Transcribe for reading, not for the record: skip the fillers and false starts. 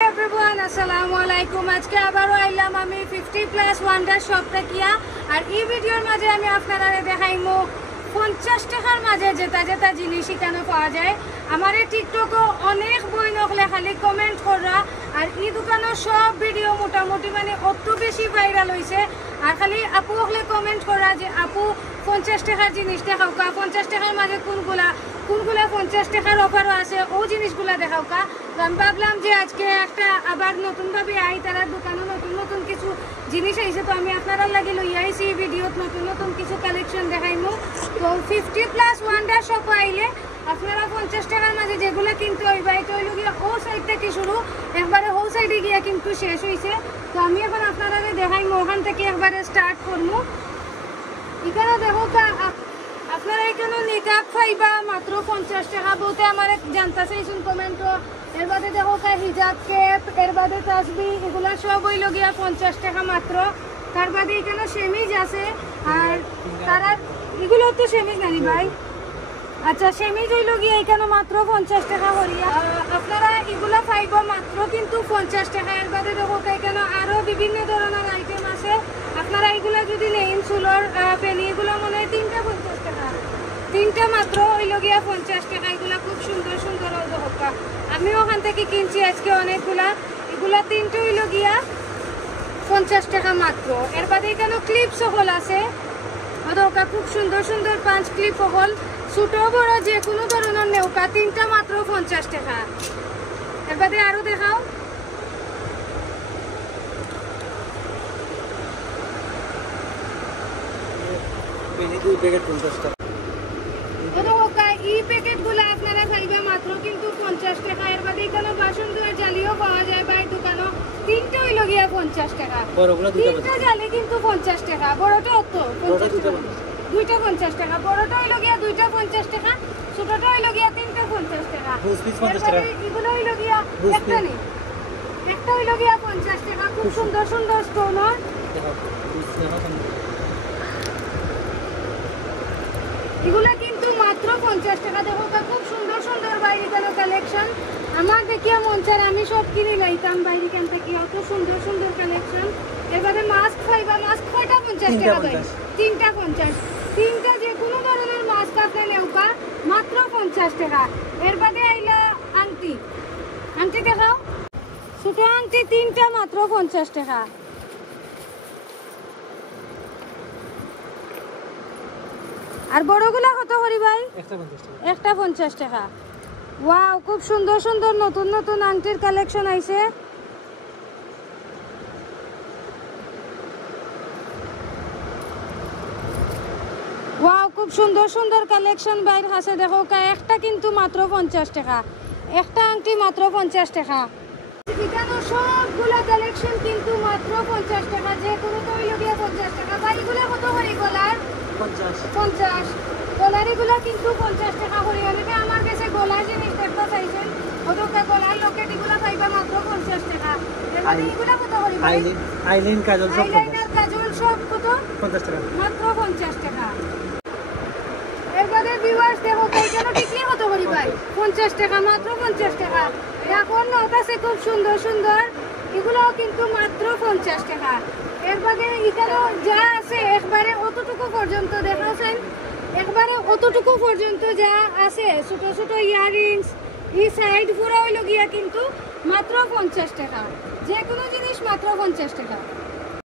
Everyone अस्सलामु आलैकुम। आज के आबारो आइलाम आमी 50+ ওয়ান্ডার শপ থাকিয়া। আর এই ভিডিওর মাঝে আমি আপনারা দেখাইমু 50 টাকার মাঝে যেটা যেটা জিনিস এখানে পাওয়া যায়। আমার এই টিকটকও অনেক বই নকলে খালি কমেন্ট করা আর এই দোকানের সব ভিডিও মোটামুটি মানে অত বেশি ভাইরাল হয়েছে। আর খালি আপু হলে কমেন্ট করা যে আপু 50 টাকার জিনিস দেখাও কা, 50 টাকার মাঝে কোনগুলা 50 টাকার অফারও আছে ও জিনিসগুলা দেখাও কা। তো আমি ভাবলাম যে আজকে একটা আবার নতুনভাবে আই তারা দোকানে নতুন নতুন কিছু জিনিস আইছে, তো আমি আপনারা লাগে লই আইছি এই ভিডিওত নতুন নতুন কিছু কালেকশন দেখাইমু। তো 50+ ওয়ান্ডার শপ আইলে আপনারা 50 টাকার মাঝে যেগুলো কিন্তু ওই বাইতে হইল গিয়ে ও সাইড থেকে শুরু একবারে ও সাইডে গিয়ে কিন্তু শেষ হয়েছে। তো আমি এখন আপনারা দেখাইমু ওখান থেকে একবারে স্টার্ট করবো। এখানে দেখো আপনারা এখানে নিকাব পাইবা মাত্র 50 টাকা। বলতে আমার জানতে চাইছেন কমেন্ট। এর বাদে দেখো হিজাব কেপ, এর বাদে তাসবি, এগুলা সব হইল গিয়া 50 টাকা মাত্র। তার বাদে এখানে সেমিজ আছে আর তারা এগুলো তো সেমিজ নানি ভাই। আচ্ছা সেমিজ হইল গিয়া এখানে মাত্র 50 টাকা করিয়া। আপনারা এগুলা পাইবা মাত্র কিন্তু 50 টাকা। এর বাদে দেখো এখানে আরো বিভিন্ন ধরনের আইটেম আছে। আপনারা এগুলা যদি নেন চুলোর পেনি এগুলো মনে হয় 3টা 50 টাকা, 3টা মাত্র হইল গিয়া 50 টাকা। এগুলা খুব সুন্দর সুন্দর হোকা। আমি ওখান থেকে কিনছি আজকে অনেকগুলা। এগুলা 3টা হইল গিয়া 50 টাকা মাত্র। এর বাদে এখানে ক্লিপ সকল আছে ওকা, খুব সুন্দর সুন্দর 5 ক্লিপ সকল ছোট বড় যে কোনো ধরনের নেওকা 3টা মাত্র 50 টাকা। এর বাদে আরো দেখাও। এই প্যাকেটগুলো আপনারা খাইবে মাত্র কিন্তু 50 টাকা। এর বাদে এখানে বাসন ধোয়ার জালিও পাওয়া যায় ভাই দোকানে। 3টা হইল গিয়া 50 টাকা। 3টা জালি কিন্তু 50 টাকা। বড়টা অত 50 টাকা, 2টা 50 টাকা। বড়টা হইল গিয়া 2টা 50 টাকা, ছোটটা হইল গিয়া 3টা 50 টাকা। এগুলো হইল গিয়া একটা নেই, একটা হইল গিয়া 50 টাকা। খুব সুন্দর সুন্দর স্টোন। এগুলা কিন্তু মাত্র 50 টাকা। দেখো খুব সুন্দর সুন্দর বাইরে গেল কালেকশন। আমার দেখিয়া মন চায় আমি সব কিনে লাইতাম বাইরে কেন থেকে, অত সুন্দর সুন্দর কালেকশন। এবারে মাস্ক পাইবা। মাস্ক কয়টা 50 টাকা দেয়? 3টা 50। 3টা যে কোনো ধরনের মাস্ক আপনি নেওকা মাত্র 50 টাকা। এর বাদে আইলা আংটি, আংটি দেখাও। ছোট আংটি 3টা মাত্র 50 টাকা। আর বড়গুলা কত করি ভাই? একটা 50 টাকা। ওয়াও খুব সুন্দর সুন্দর নতুন নতুন আংটির কালেকশন আইছে। ওয়াও খুব সুন্দর সুন্দর কালেকশন বাইর আছে। দেখো একটা কিন্তু মাত্র 50 টাকা। একটা আংটি মাত্র 50 টাকা। এখানে সবগুলা কালেকশন কিন্তু মাত্র 50 টাকা। যে কোনো তো হইল গিয়া 50 টাকা। বাইগুলা কত করে গলার? 50। গলারিগুলা কিন্তু 50 টাকা করে। অনেকে আমার কাছে গলার জিনিস দেখতে চাইছেন, ওটা গলার লকেট এগুলা পাইবা মাত্র 50 টাকা। এবারে এগুলা কত করে? আইলাইন কাজল সব আইলাইনার কাজল সব কত? 50 টাকা মাত্র 50 টাকা। এরপরে ভিউয়ার্স দেখো কেন টিকলি কত করে ভাই? 50 টাকা মাত্র 50 টাকা। এখন নটাছে খুব সুন্দর সুন্দর, এগুলোও কিন্তু মাত্র 50 টাকা। এরপরে এখানে যা আছে একবারে অতটুকু পর্যন্ত দেখাচ্ছেন, একবারে অতটুকু পর্যন্ত যা আছে ছোট ছোট ইয়াররিংস এই সাইড পুরো হইল গিয়া কিন্তু মাত্র 50 টাকা। যে কোনো জিনিস মাত্র 50 টাকা।